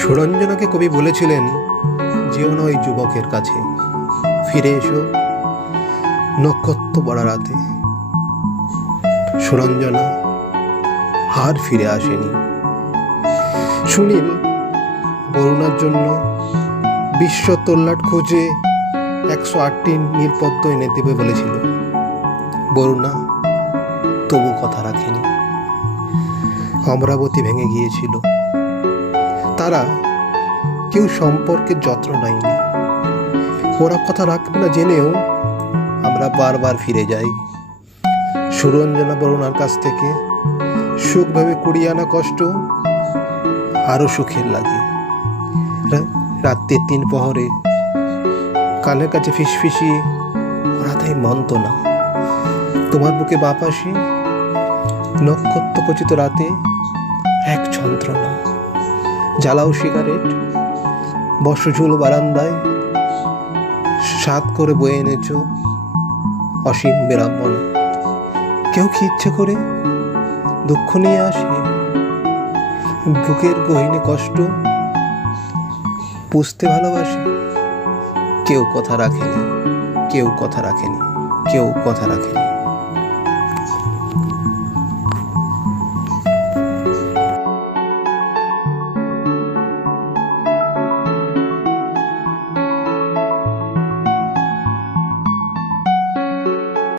সুরঞ্জনাকে কবি বলেছিলেন, যেও না ওই যুবকের কাছে, ফিরে এসো নক্ষত্র পড়া রাতে। সুরঞ্জনা আর ফিরে আসেনি। সুনীল বরুণার জন্য বিশ্ব তল্লাট খুঁজে 108টি নীলপদ্ম এনে দেবে বলেছিল। বরুণা তবু কথা রাখেনি। অমরাবতী ভেঙে গিয়েছিল। তারা কেউ সম্পর্কের যত্ন নেয়নি। ওরা কথা রাখবে না জেনেও আমরা বারবার ফিরে যাই। সুরঞ্জনা বরুণার কাছ থেকে সুখ ভেবে কুড়িয়ে আনা কষ্ট আরো সুখের লাগে। রাত্রির 3 প্রহরে কানের কাছে ফিসফিসিয়ে ওরা তাই মন্ত না। তোমার বুকে বাপাসে নক্ষত্র খচিত রাতে এক যন্ত্রণা। জ্বালাও সিগারেট, বর্ষঝুল বারান্দায়, সাত করে বয়ে এনেছ অসীম বিড়ম্বনা। কেউ কি ইচ্ছে করে দুঃখ নিয়ে আসে? বুকের গহীনে কষ্ট পুষতে ভালোবাসে। কেউ কথা রাখেনি, কেউ কথা রাখেনি, কেউ কথা রাখেনি।